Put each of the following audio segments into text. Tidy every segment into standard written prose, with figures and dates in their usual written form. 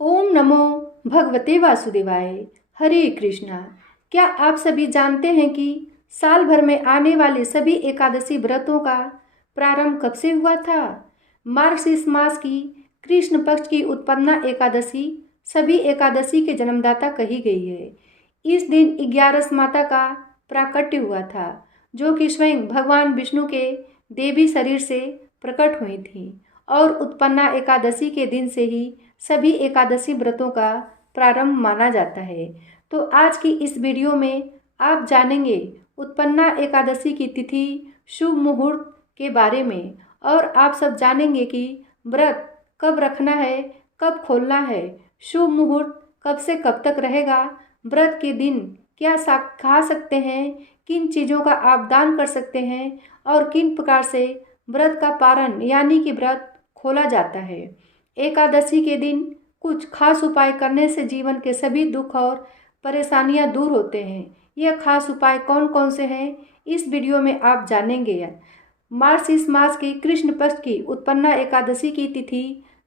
ओम नमो भगवते वासुदेवाय। हरे कृष्णा। क्या आप सभी जानते हैं कि साल भर में आने वाले सभी एकादशी व्रतों का प्रारंभ कब से हुआ था? मार्गशीर्ष मास की कृष्ण पक्ष की उत्पन्ना एकादशी सभी एकादशी के जन्मदाता कही गई है। इस दिन 11 माता का प्राकट्य हुआ था, जो कि स्वयं भगवान विष्णु के देवी शरीर से प्रकट हुई थी, और उत्पन्ना एकादशी के दिन से ही सभी एकादशी व्रतों का प्रारंभ माना जाता है। तो आज की इस वीडियो में आप जानेंगे उत्पन्ना एकादशी की तिथि, शुभ मुहूर्त के बारे में, और आप सब जानेंगे कि व्रत कब रखना है, कब खोलना है, शुभ मुहूर्त कब से कब तक रहेगा, व्रत के दिन क्या खा सकते हैं, किन चीज़ों का आप दान कर सकते हैं, और किन प्रकार से व्रत का पारण यानी कि व्रत खोला जाता है। एकादशी के दिन कुछ खास उपाय करने से जीवन के सभी दुख और परेशानियां दूर होते हैं। यह खास उपाय कौन कौन से हैं, इस वीडियो में आप जानेंगे। मार्गशीर्ष मास की कृष्ण पक्ष की उत्पन्ना एकादशी की तिथि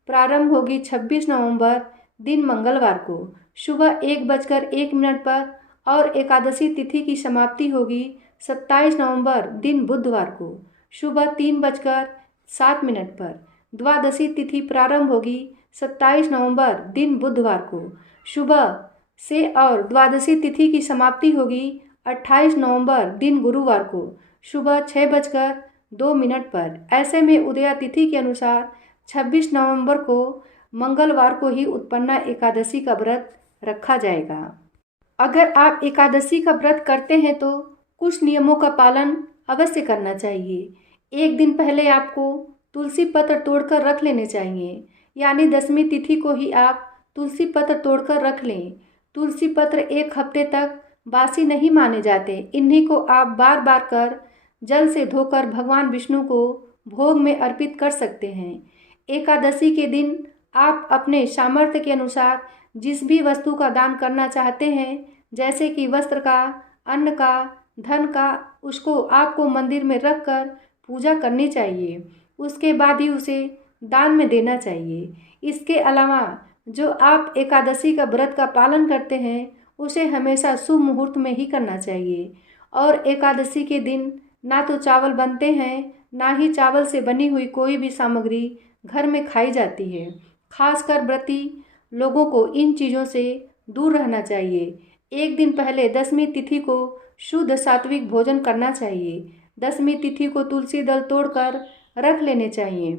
प्रारंभ होगी 26 नवंबर दिन मंगलवार को सुबह 1:01 पर, और एकादशी तिथि की समाप्ति होगी 27 नवंबर दिन बुधवार को सुबह 3:07 पर। द्वादशी तिथि प्रारंभ होगी 27 नवंबर दिन बुधवार को सुबह से, और द्वादशी तिथि की समाप्ति होगी 28 नवंबर दिन गुरुवार को सुबह 6:02 पर। ऐसे में उदया तिथि के अनुसार 26 नवंबर को मंगलवार को ही उत्पन्ना एकादशी का व्रत रखा जाएगा। अगर आप एकादशी का व्रत करते हैं तो कुछ नियमों का पालन अवश्य करना चाहिए। एक दिन पहले आपको तुलसी पत्र तोड़कर रख लेने चाहिए, यानी 10वीं तिथि को ही आप तुलसी पत्र तोड़कर रख लें। तुलसी पत्र एक हफ्ते तक बासी नहीं माने जाते। इन्हीं को आप बार बार कर जल से धोकर भगवान विष्णु को भोग में अर्पित कर सकते हैं। एकादशी के दिन आप अपने सामर्थ्य के अनुसार जिस भी वस्तु का दान करना चाहते हैं, जैसे कि वस्त्र का, अन्न का, धन का, उसको आपको मंदिर में रखकर पूजा करनी चाहिए। उसके बाद ही उसे दान में देना चाहिए। इसके अलावा जो आप एकादशी का व्रत का पालन करते हैं, उसे हमेशा शुभ मुहूर्त में ही करना चाहिए। और एकादशी के दिन ना तो चावल बनते हैं, ना ही चावल से बनी हुई कोई भी सामग्री घर में खाई जाती है। खासकर व्रती लोगों को इन चीज़ों से दूर रहना चाहिए। एक दिन पहले 10वीं तिथि को शुद्ध सात्विक भोजन करना चाहिए। 10वीं तिथि को तुलसी दल तोड़कर रख लेने चाहिए,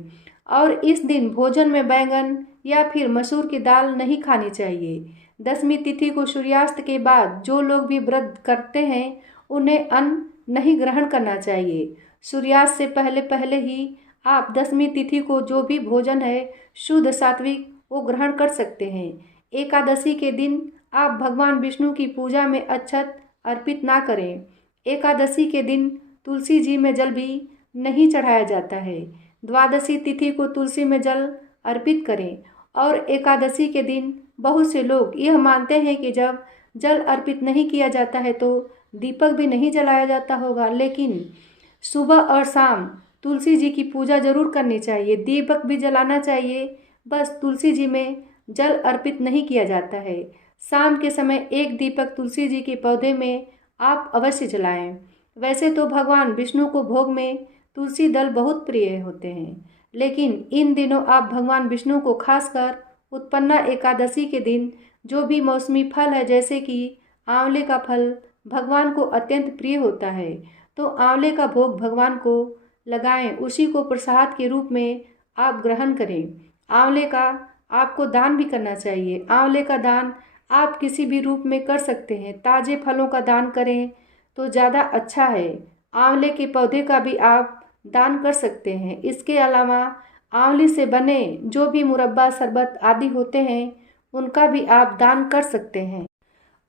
और इस दिन भोजन में बैंगन या फिर मसूर की दाल नहीं खानी चाहिए। 10वीं तिथि को सूर्यास्त के बाद जो लोग भी व्रत करते हैं, उन्हें अन्न नहीं ग्रहण करना चाहिए। सूर्यास्त से पहले पहले ही आप 10वीं तिथि को जो भी भोजन है शुद्ध सात्विक वो ग्रहण कर सकते हैं। एकादशी के दिन आप भगवान विष्णु की पूजा में अक्षत अर्पित ना करें। एकादशी के दिन तुलसी जी में जल भी नहीं चढ़ाया जाता है। द्वादशी तिथि को तुलसी में जल अर्पित करें। और एकादशी के दिन बहुत से लोग यह मानते हैं कि जब जल अर्पित नहीं किया जाता है तो दीपक भी नहीं जलाया जाता होगा, लेकिन सुबह और शाम तुलसी जी की पूजा जरूर करनी चाहिए। दीपक भी जलाना चाहिए, बस तुलसी जी में जल अर्पित नहीं किया जाता है। शाम के समय एक दीपक तुलसी जी के पौधे में आप अवश्य जलाएं। वैसे तो भगवान विष्णु को भोग में तुलसी दल बहुत प्रिय होते हैं, लेकिन इन दिनों आप भगवान विष्णु को खासकर उत्पन्ना एकादशी के दिन जो भी मौसमी फल है, जैसे कि आंवले का फल भगवान को अत्यंत प्रिय होता है, तो आंवले का भोग भगवान को लगाएं। उसी को प्रसाद के रूप में आप ग्रहण करें। आंवले का आपको दान भी करना चाहिए। आंवले का दान आप किसी भी रूप में कर सकते हैं। ताज़े फलों का दान करें तो ज़्यादा अच्छा है। आंवले के पौधे का भी आप दान कर सकते हैं। इसके अलावा आंवले से बने जो भी मुरब्बा, शरबत आदि होते हैं, उनका भी आप दान कर सकते हैं।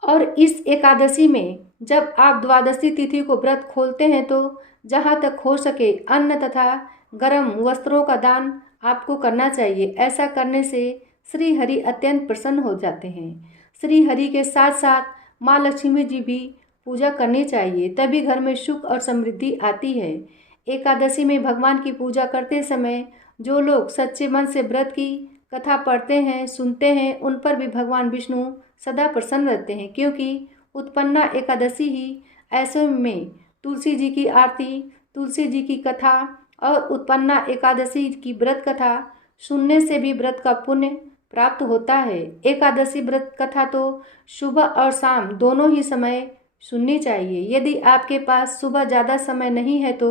और इस एकादशी में जब आप द्वादशी तिथि को व्रत खोलते हैं तो जहाँ तक हो सके अन्न तथा गर्म वस्त्रों का दान आपको करना चाहिए। ऐसा करने से श्री हरि अत्यंत प्रसन्न हो जाते हैं। श्री हरि के साथ साथ माँ लक्ष्मी जी भी पूजा करनी चाहिए, तभी घर में सुख और समृद्धि आती है। एकादशी में भगवान की पूजा करते समय जो लोग सच्चे मन से व्रत की कथा पढ़ते हैं, सुनते हैं, उन पर भी भगवान विष्णु सदा प्रसन्न रहते हैं, क्योंकि उत्पन्ना एकादशी ही ऐसे में तुलसी जी की आरती, तुलसी जी की कथा और उत्पन्ना एकादशी की व्रत कथा सुनने से भी व्रत का पुण्य प्राप्त होता है। एकादशी व्रत कथा तो सुबह और शाम दोनों ही समय सुननी चाहिए। यदि आपके पास सुबह ज़्यादा समय नहीं है तो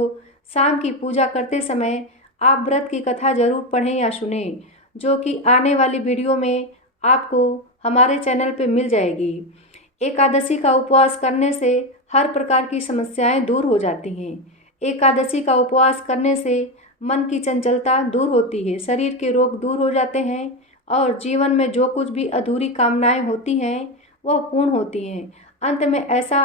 शाम की पूजा करते समय आप व्रत की कथा जरूर पढ़ें या सुनें, जो कि आने वाली वीडियो में आपको हमारे चैनल पे मिल जाएगी। एकादशी का उपवास करने से हर प्रकार की समस्याएं दूर हो जाती हैं। एकादशी का उपवास करने से मन की चंचलता दूर होती है, शरीर के रोग दूर हो जाते हैं और जीवन में जो कुछ भी अधूरी कामनाएं होती हैं वह पूर्ण होती हैं। अंत में ऐसा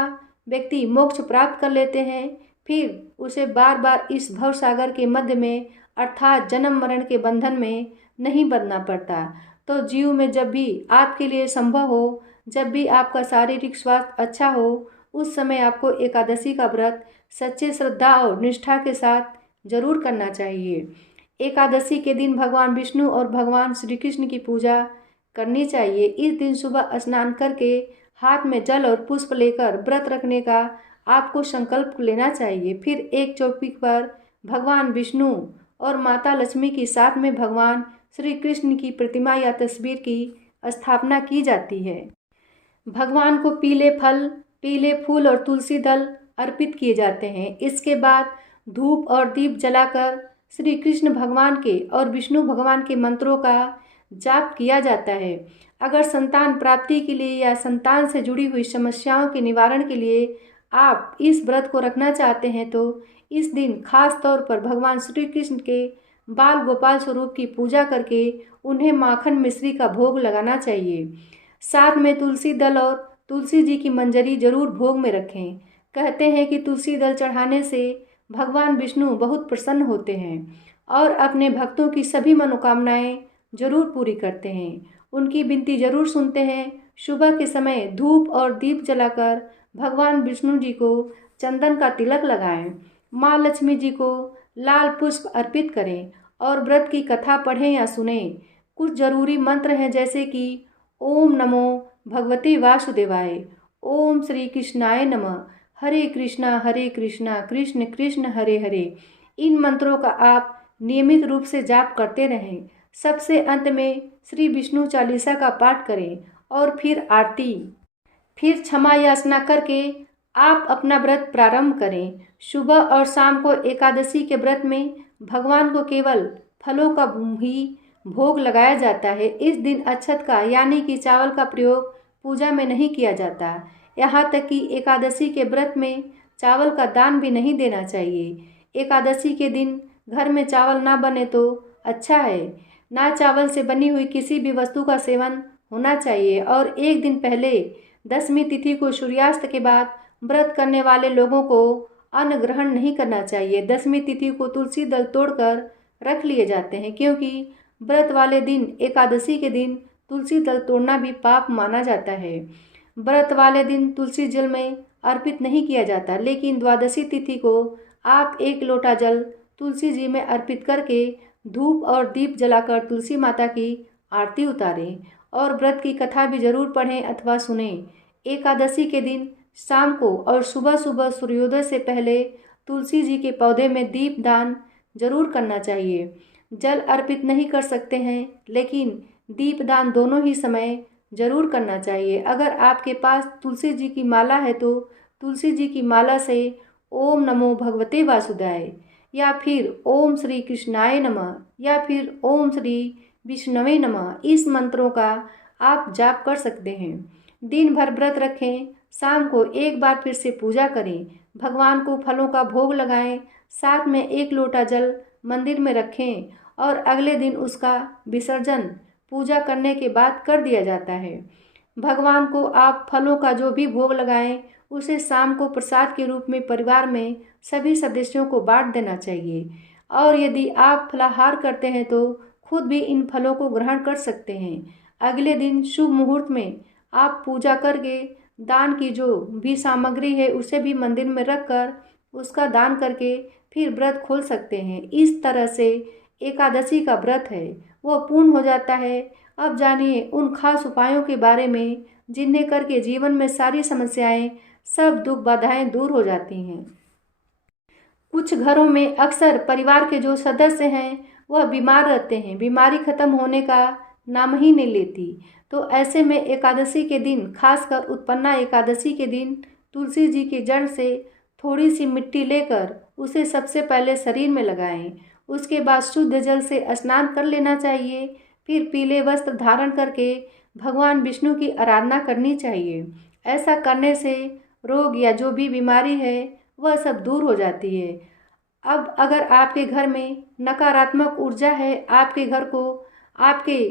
व्यक्ति मोक्ष प्राप्त कर लेते हैं, फिर उसे बार बार इस भव सागर के मध्य में अर्थात जन्म मरण के बंधन में नहीं बंधना पड़ता। तो जीव में जब भी आपके लिए संभव हो, जब भी आपका शारीरिक स्वास्थ्य अच्छा हो, उस समय आपको एकादशी का व्रत सच्चे श्रद्धा और निष्ठा के साथ जरूर करना चाहिए। एकादशी के दिन भगवान विष्णु और भगवान श्री कृष्ण की पूजा करनी चाहिए। इस दिन सुबह स्नान करके हाथ में जल और पुष्प लेकर व्रत रखने का आपको संकल्प लेना चाहिए। फिर एक चौकी पर भगवान विष्णु और माता लक्ष्मी के साथ में भगवान श्री कृष्ण की प्रतिमा या तस्वीर की स्थापना की जाती है। भगवान को पीले फल, पीले फूल और तुलसी दल अर्पित किए जाते हैं। इसके बाद धूप और दीप जलाकर श्री कृष्ण भगवान के और विष्णु भगवान के मंत्रों का जाप किया जाता है। अगर संतान प्राप्ति के लिए या संतान से जुड़ी हुई समस्याओं के निवारण के लिए आप इस व्रत को रखना चाहते हैं तो इस दिन खास तौर पर भगवान श्री कृष्ण के बाल गोपाल स्वरूप की पूजा करके उन्हें माखन मिश्री का भोग लगाना चाहिए। साथ में तुलसी दल और तुलसी जी की मंजरी जरूर भोग में रखें। कहते हैं कि तुलसी दल चढ़ाने से भगवान विष्णु बहुत प्रसन्न होते हैं और अपने भक्तों की सभी मनोकामनाएं जरूर पूरी करते हैं, उनकी विनती जरूर सुनते हैं। सुबह के समय धूप और दीप जलाकर भगवान विष्णु जी को चंदन का तिलक लगाएं, माँ लक्ष्मी जी को लाल पुष्प अर्पित करें और व्रत की कथा पढ़ें या सुनें। कुछ जरूरी मंत्र हैं जैसे कि ओम नमो भगवते वासुदेवाय, ओम श्री कृष्णाय नमः, हरे कृष्णा कृष्ण कृष्ण हरे हरे। इन मंत्रों का आप नियमित रूप से जाप करते रहें। सबसे अंत में श्री विष्णु चालीसा का पाठ करें और फिर आरती, फिर क्षमा याचना करके आप अपना व्रत प्रारंभ करें। सुबह और शाम को एकादशी के व्रत में भगवान को केवल फलों का ही भोग लगाया जाता है। इस दिन अक्षत का यानी कि चावल का प्रयोग पूजा में नहीं किया जाता। यहाँ तक कि एकादशी के व्रत में चावल का दान भी नहीं देना चाहिए। एकादशी के दिन घर में चावल ना बने तो अच्छा है। ना चावल से बनी हुई किसी भी वस्तु का सेवन होना चाहिए और एक दिन पहले दशमी तिथि को सूर्यास्त के बाद व्रत करने वाले लोगों को अन्न ग्रहण नहीं करना चाहिए। दशमी तिथि को तुलसी दल तोड़कर रख लिए जाते हैं, क्योंकि व्रत वाले दिन एकादशी के दिन तुलसी दल तोड़ना भी पाप माना जाता है। व्रत वाले दिन तुलसी जल में अर्पित नहीं किया जाता, लेकिन द्वादशी तिथि को आप 1 लोटा जल तुलसी जी में अर्पित करके धूप और दीप जलाकर तुलसी माता की आरती उतारें और व्रत की कथा भी जरूर पढ़ें अथवा सुनें। एकादशी के दिन शाम को और सुबह सुबह सूर्योदय से पहले तुलसी जी के पौधे में दीप दान जरूर करना चाहिए। जल अर्पित नहीं कर सकते हैं, लेकिन दीप दान दोनों ही समय जरूर करना चाहिए। अगर आपके पास तुलसी जी की माला है तो तुलसी जी की माला से ओम नमो भगवते वासुदेवाय या फिर ओम श्री कृष्णाय नमः या फिर ओम श्री विष्णवे नमः, इस मंत्रों का आप जाप कर सकते हैं। दिन भर व्रत रखें, शाम को एक बार फिर से पूजा करें, भगवान को फलों का भोग लगाएं, साथ में 1 लोटा जल मंदिर में रखें और अगले दिन उसका विसर्जन पूजा करने के बाद कर दिया जाता है। भगवान को आप फलों का जो भी भोग लगाएं उसे शाम को प्रसाद के रूप में परिवार में सभी सदस्यों को बांट देना चाहिए और यदि आप फलाहार करते हैं तो खुद भी इन फलों को ग्रहण कर सकते हैं। अगले दिन शुभ मुहूर्त में आप पूजा करके दान की जो भी सामग्री है उसे भी मंदिर में रखकर उसका दान करके फिर व्रत खोल सकते हैं। इस तरह से एकादशी का व्रत है वह पूर्ण हो जाता है। अब जानिए उन खास उपायों के बारे में जिन्हें करके जीवन में सारी समस्याएं, सब दुख बाधाएं दूर हो जाती हैं। कुछ घरों में अक्सर परिवार के जो सदस्य हैं वह बीमार रहते हैं, बीमारी खत्म होने का नाम ही नहीं लेती। तो ऐसे में एकादशी के दिन, खासकर उत्पन्ना एकादशी के दिन, तुलसी जी के जड़ से थोड़ी सी मिट्टी लेकर उसे सबसे पहले शरीर में लगाएं। उसके बाद शुद्ध जल से स्नान कर लेना चाहिए। फिर पीले वस्त्र धारण करके भगवान विष्णु की आराधना करनी चाहिए। ऐसा करने से रोग या जो भी बीमारी है वह सब दूर हो जाती है। अब अगर आपके घर में नकारात्मक ऊर्जा है, आपके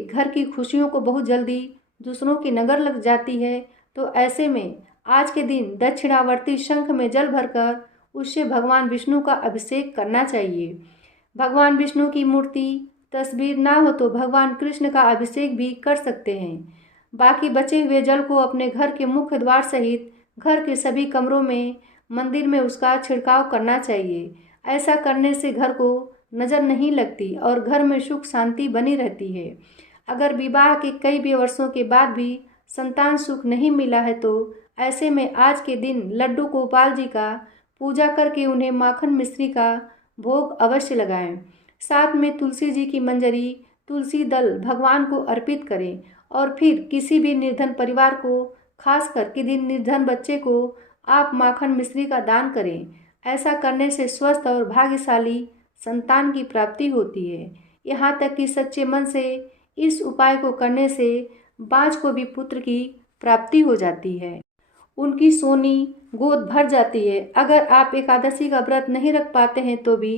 घर की खुशियों को बहुत जल्दी दूसरों की नज़र लग जाती है, तो ऐसे में आज के दिन दक्षिणावर्ती शंख में जल भरकर उससे भगवान विष्णु का अभिषेक करना चाहिए। भगवान विष्णु की मूर्ति, तस्वीर ना हो तो भगवान कृष्ण का अभिषेक भी कर सकते हैं। बाकी बचे हुए जल को अपने घर के मुख्य द्वार सहित घर के सभी कमरों में, मंदिर में उसका छिड़काव करना चाहिए। ऐसा करने से घर को नज़र नहीं लगती और घर में सुख शांति बनी रहती है। अगर विवाह के कई वर्षों के बाद भी संतान सुख नहीं मिला है तो ऐसे में आज के दिन लड्डू गोपाल जी का पूजा करके उन्हें माखन मिश्री का भोग अवश्य लगाएं। साथ में तुलसी जी की मंजरी, तुलसी दल भगवान को अर्पित करें और फिर किसी भी निर्धन परिवार को, खासकर किसी निर्धन बच्चे को आप माखन मिश्री का दान करें। ऐसा करने से स्वस्थ और भाग्यशाली संतान की प्राप्ति होती है। यहाँ तक कि सच्चे मन से इस उपाय को करने से बाँझ को भी पुत्र की प्राप्ति हो जाती है, उनकी सोनी गोद भर जाती है। अगर आप एकादशी का व्रत नहीं रख पाते हैं तो भी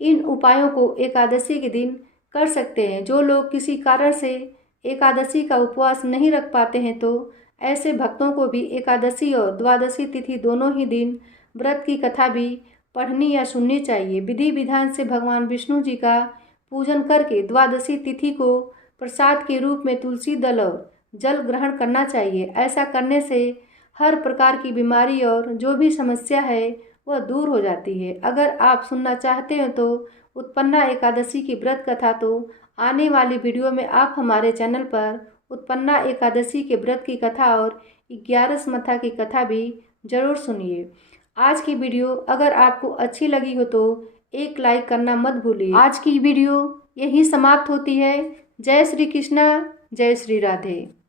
इन उपायों को एकादशी के दिन कर सकते हैं। जो लोग किसी कारण से एकादशी का उपवास नहीं रख पाते हैं तो ऐसे भक्तों को भी एकादशी और द्वादशी तिथि दोनों ही दिन व्रत की कथा भी पढ़नी या सुननी चाहिए। विधि विधान से भगवान विष्णु जी का पूजन करके द्वादशी तिथि को प्रसाद के रूप में तुलसी दल और जल ग्रहण करना चाहिए। ऐसा करने से हर प्रकार की बीमारी और जो भी समस्या है वह दूर हो जाती है। अगर आप सुनना चाहते हो तो उत्पन्ना एकादशी की व्रत कथा, तो आने वाली वीडियो में आप हमारे चैनल पर उत्पन्ना एकादशी के व्रत की कथा और 11 मथा की कथा भी जरूर सुनिए। आज की वीडियो अगर आपको अच्छी लगी हो तो एक लाइक करना मत भूलिए। आज की वीडियो यहीं समाप्त होती है। जय श्री कृष्णा, जय श्री राधे।